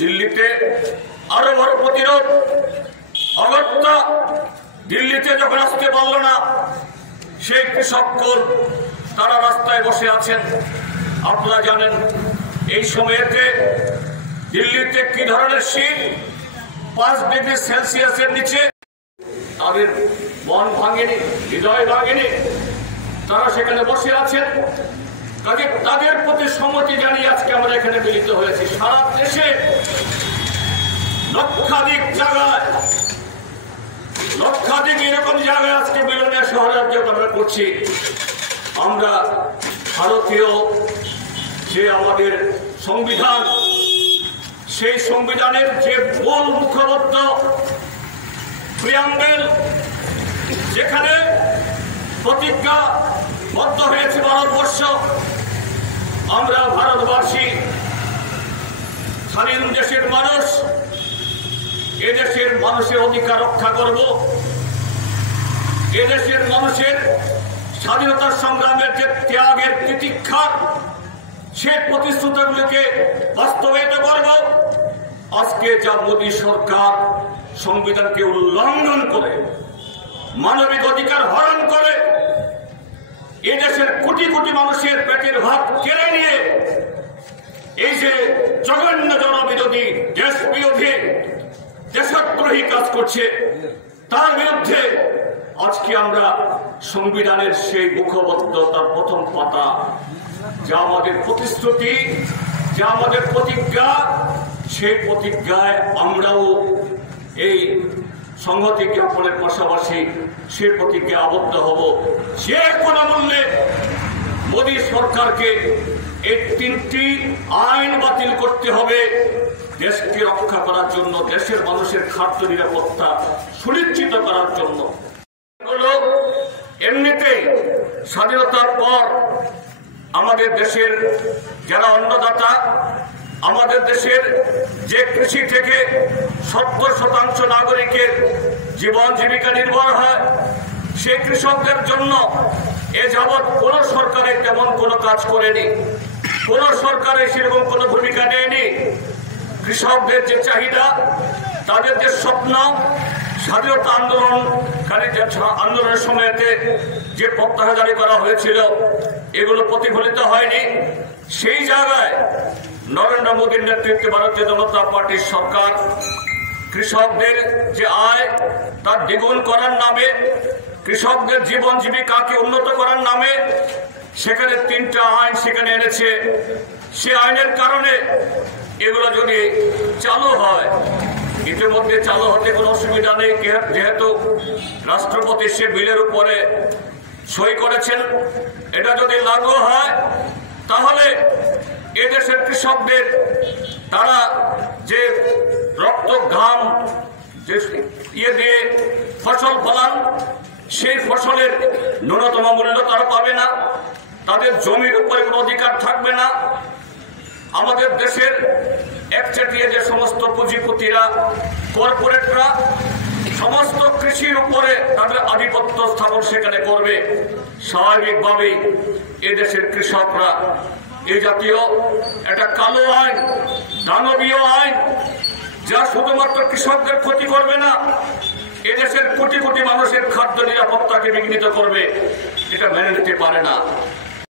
দিল্লিতে আরো বড় প্রতিরোধ। অগত্যা দিল্লিতে যখন আসতে পারল না, সেই কৃষকগণ তারা রাস্তায় বসে আছেন। আপনারা জানেন এই সময়েতে দিল্লিতে কি ধরনের শীত, 5 ডিগ্রি সেলসিয়াসের নিচে। তাদের মন ভাঙেনি, হৃদয় ভাঙেনি, তারা সেখানে বসে আছেন। কাজে তাদের প্রতি সম্মতি জানিয়ে আজকে আমরা এখানে মিলিত হয়েছি। সারা দেশে লক্ষাধিক জায়গায়, লক্ষাধিক এরকম জায়গায় আজকে মিলনের শহরাজ্য আমরা করছি। আমরা ভারতীয় যে আমাদের সংবিধান, সেই সংবিধানের যে মূল মুখপত্র প্রিয়াম্বেল, যেখানে প্রতিজ্ঞাবদ্ধ হয়েছে ভারতবর্ষ, আমরা ভারতবাসী স্বাধীন দেশের মানুষ, এদেশের মানুষের অধিকার রক্ষা করব, এদেশের মানুষের স্বাধীনতার সংগ্রামের যে ত্যাগের তিতিক্ষার, সে প্রতিশ্রুতিগুলিকে বাস্তবায়িত করব। আজকে যা মোদী সরকার সংবিধানকে উল্লঙ্ঘন করে, মানবিক অধিকার হরণ করে, এদেশের কোটি কোটি মানুষের পেটের ভাত কেড়ে নিয়ে এই যে জঘন্য জনবিরোধী, দেশ বিরোধী, দেশদ্রোহী কাজ করছে, তার বিরুদ্ধে আজকে আমরা সংবিধানের সেই মুখপত্র, তার প্রথম পাতা, যা আমাদের প্রতিশ্রুতি, যা আমাদের প্রতিজ্ঞা, সেই প্রতিজ্ঞায় আমরাও এই সংহতি জ্ঞাপনের পাশাপাশি সে প্রতিজ্ঞা আবদ্ধ হব। যে কোনো মূল্যে মোদী সরকারকে এই 3টি আইন বাতিল করতে হবে, দেশকে রক্ষা করার জন্য, দেশের মানুষের খাদ্য নিরাপত্তা সুনিশ্চিত করার জন্য। এমনিতেই স্বাধীনতার পর আমাদের দেশের যারা অন্নদাতা, আমাদের দেশের যে কৃষি থেকে 70% নাগরিকের জীবন জীবিকা নির্ভর হয়, সেই কৃষকদের জন্য এ যাবৎ কোন সরকারে তেমন কোনো কাজ করেনি, কোন সরকারে সেরকম কোনো ভূমিকা নেয়নি। কৃষকদের যে চাহিদা, তাদের যে স্বপ্ন, স্বাধীনতা আন্দোলনের সময়তে যে প্রত্যাহার জারি করা হয়েছিল, এগুলো প্রতিফলিত হয়নি। সেই জায়গায় নরেন্দ্র মোদীর নেতৃত্বে ভারতীয় জনতা পার্টির সরকার কৃষকদের যে আয় তার দ্বিগুণ করার নামে, কৃষকদের জীবন জীবিকাকে উন্নত করার নামে সেখানে 3টা আইন সেখানে এনেছে। সে আইনের কারণে এগুলো যদি চালু হয়, ইতিমধ্যে চালু হতে কোনো অসুবিধা নেই, যেহেতু রাষ্ট্রপতি সে বিলের উপরে সই করেছেন। এটা যদি লাগু হয়, তাহলে এদেশের কৃষকদের তারা যে রক্ত ঘাম যে দিয়ে ফসল ফলান, সেই ফসলের ন্যূনতম মূল্য তারা পাবে না, তাদের জমির উপরে কোনো অধিকার থাকবে না। আমাদের দেশের একচেটিয়া যে সমস্ত পুঁজিপতিরা, কর্পোরেটরা সমস্ত কৃষির উপরে তাদের আধিপত্য স্থাপন সেখানে করবে। স্বাভাবিকভাবেই এদেশের কৃষকরা এই জাতীয় একটা কালো আইন, দানবীয় আইন, যা শুধুমাত্র কৃষকদের ক্ষতি করবে না, এদেশের কোটি কোটি মানুষের খাদ্য নিরাপত্তাকে বিঘ্নিত করবে, এটা মেনে নিতে পারে না।